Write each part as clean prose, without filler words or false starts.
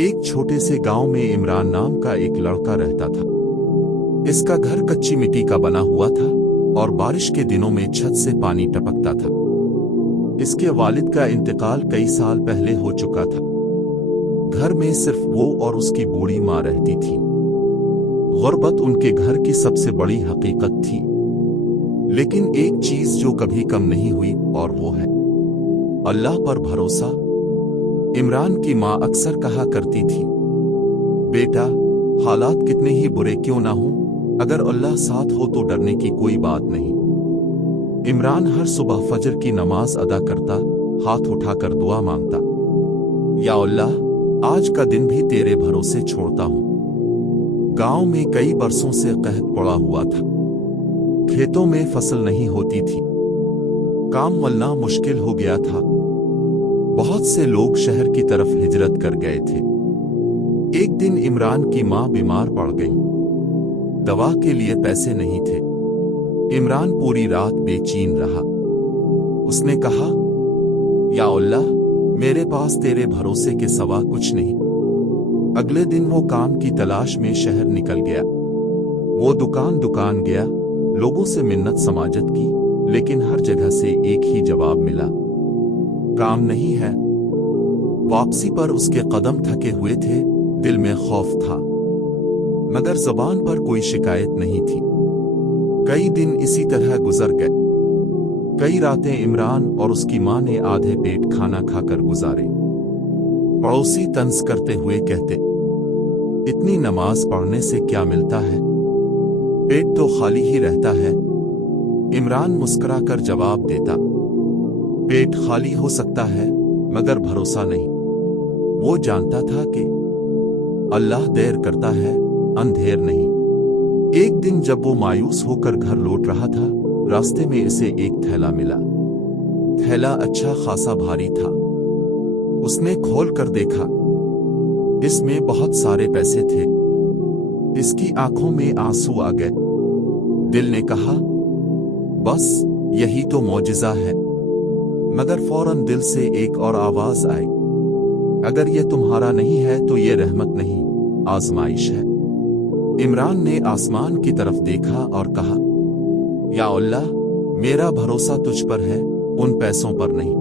एक छोटे से गांव में इमरान नाम का एक लड़का रहता था। इसका घर कच्ची मिट्टी का बना हुआ था और बारिश के दिनों में छत से पानी टपकता था। इसके वालिद का इंतकाल कई साल पहले हो चुका था। घर में सिर्फ वो और उसकी बूढ़ी माँ रहती थी। गुर्बत उनके घर की सबसे बड़ी हकीकत थी, लेकिन एक चीज जो कभी कम नहीं हुई और वो है अल्लाह पर भरोसा। इमरान की माँ अक्सर कहा करती थी, बेटा, हालात कितने ही बुरे क्यों ना हो, अगर अल्लाह साथ हो तो डरने की कोई बात नहीं। इमरान हर सुबह फजर की नमाज अदा करता, हाथ उठाकर दुआ मांगता, या अल्लाह, आज का दिन भी तेरे भरोसे छोड़ता हूं। गांव में कई बरसों से कहत पड़ा हुआ था। खेतों में फसल नहीं होती थी, काम मिलना मुश्किल हो गया था। बहुत से लोग शहर की तरफ हिजरत कर गए थे। एक दिन इमरान की मां बीमार पड़ गई। दवा के लिए पैसे नहीं थे। इमरान पूरी रात बेचैन रहा। उसने कहा, या अल्लाह, मेरे पास तेरे भरोसे के सिवा कुछ नहीं। अगले दिन वो काम की तलाश में शहर निकल गया। वो दुकान दुकान गया, लोगों से मिन्नत समाजत की, लेकिन हर जगह से एक ही जवाब मिला, काम नहीं है। वापसी पर उसके कदम थके हुए थे, दिल में खौफ था, मगर ज़बान पर कोई शिकायत नहीं थी। कई दिन इसी तरह गुजर गए। कई रातें इमरान और उसकी मां ने आधे पेट खाना खाकर गुजारे। पड़ोसी तंज करते हुए कहते, इतनी नमाज पढ़ने से क्या मिलता है, पेट तो खाली ही रहता है। इमरान मुस्कुराकर जवाब देता, पेट खाली हो सकता है मगर भरोसा नहीं। वो जानता था कि अल्लाह देर करता है, अंधेर नहीं। एक दिन जब वो मायूस होकर घर लौट रहा था, रास्ते में इसे एक थैला मिला। थैला अच्छा खासा भारी था। उसने खोल कर देखा, इसमें बहुत सारे पैसे थे। इसकी आंखों में आंसू आ गए। दिल ने कहा, बस यही तो मौजिज़ा है। मगर फौरन दिल से एक और आवाज आई, अगर ये तुम्हारा नहीं है तो ये रहमत नहीं, आजमाइश है। इमरान ने आसमान की तरफ देखा और कहा, या अल्लाह, मेरा भरोसा तुझ पर है, उन पैसों पर नहीं।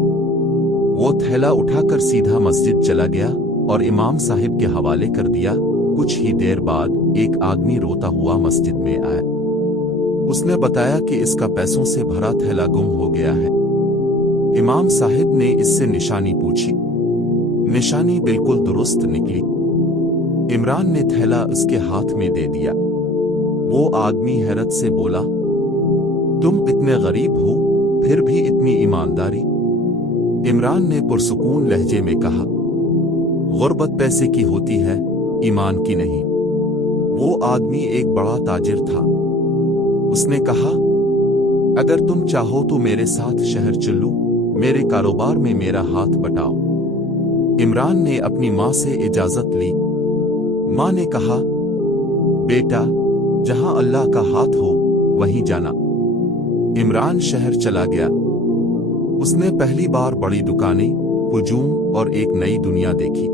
वो थैला उठाकर सीधा मस्जिद चला गया और इमाम साहिब के हवाले कर दिया। कुछ ही देर बाद एक आदमी रोता हुआ मस्जिद में आया। उसने बताया कि इसका पैसों से भरा थैला गुम हो गया है। इमाम साहिब ने इससे निशानी पूछी। निशानी बिल्कुल दुरुस्त निकली। इमरान ने थैला उसके हाथ में दे दिया। वो आदमी हैरत से बोला, तुम इतने गरीब हो, फिर भी इतनी ईमानदारी। इमरान ने पुरसुकून लहजे में कहा, गुर्बत पैसे की होती है, ईमान की नहीं। वो आदमी एक बड़ा ताजिर था। उसने कहा, अगर तुम चाहो तो मेरे साथ शहर चलो, मेरे कारोबार में मेरा हाथ बटाओ। इमरान ने अपनी मां से इजाजत ली। मां ने कहा, बेटा, जहां अल्लाह का हाथ हो वहीं जाना। इमरान शहर चला गया। उसने पहली बार बड़ी दुकानें, हुजूम और एक नई दुनिया देखी।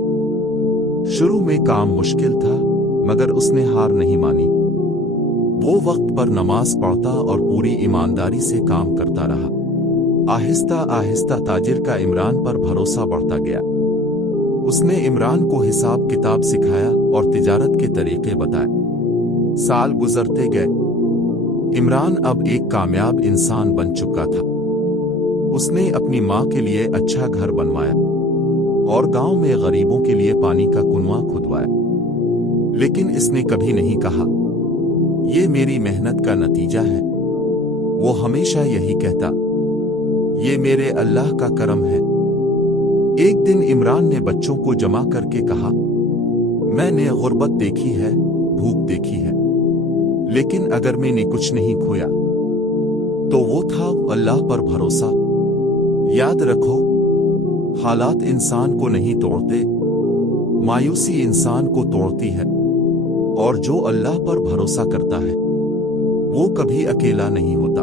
शुरू में काम मुश्किल था, मगर उसने हार नहीं मानी। वो वक्त पर नमाज पढ़ता और पूरी ईमानदारी से काम करता रहा। आहिस्ता आहिस्ता ताजिर का इमरान पर भरोसा बढ़ता गया। उसने इमरान को हिसाब किताब सिखाया और तिजारत के तरीके बताए। साल गुजरते गए। इमरान अब एक कामयाब इंसान बन चुका था। उसने अपनी मां के लिए अच्छा घर बनवाया और गांव में गरीबों के लिए पानी का कुआं खुदवाया। लेकिन इसने कभी नहीं कहा, ये मेरी मेहनत का नतीजा है। वो हमेशा यही कहता, ये मेरे अल्लाह का करम है। एक दिन इमरान ने बच्चों को जमा करके कहा, मैंने गुर्बत देखी है, भूख देखी है, लेकिन अगर मैंने कुछ नहीं खोया तो वो था अल्लाह पर भरोसा। याद रखो, हालात इंसान को नहीं तोड़ते, मायूसी इंसान को तोड़ती है। और जो अल्लाह पर भरोसा करता है वो कभी अकेला नहीं होता।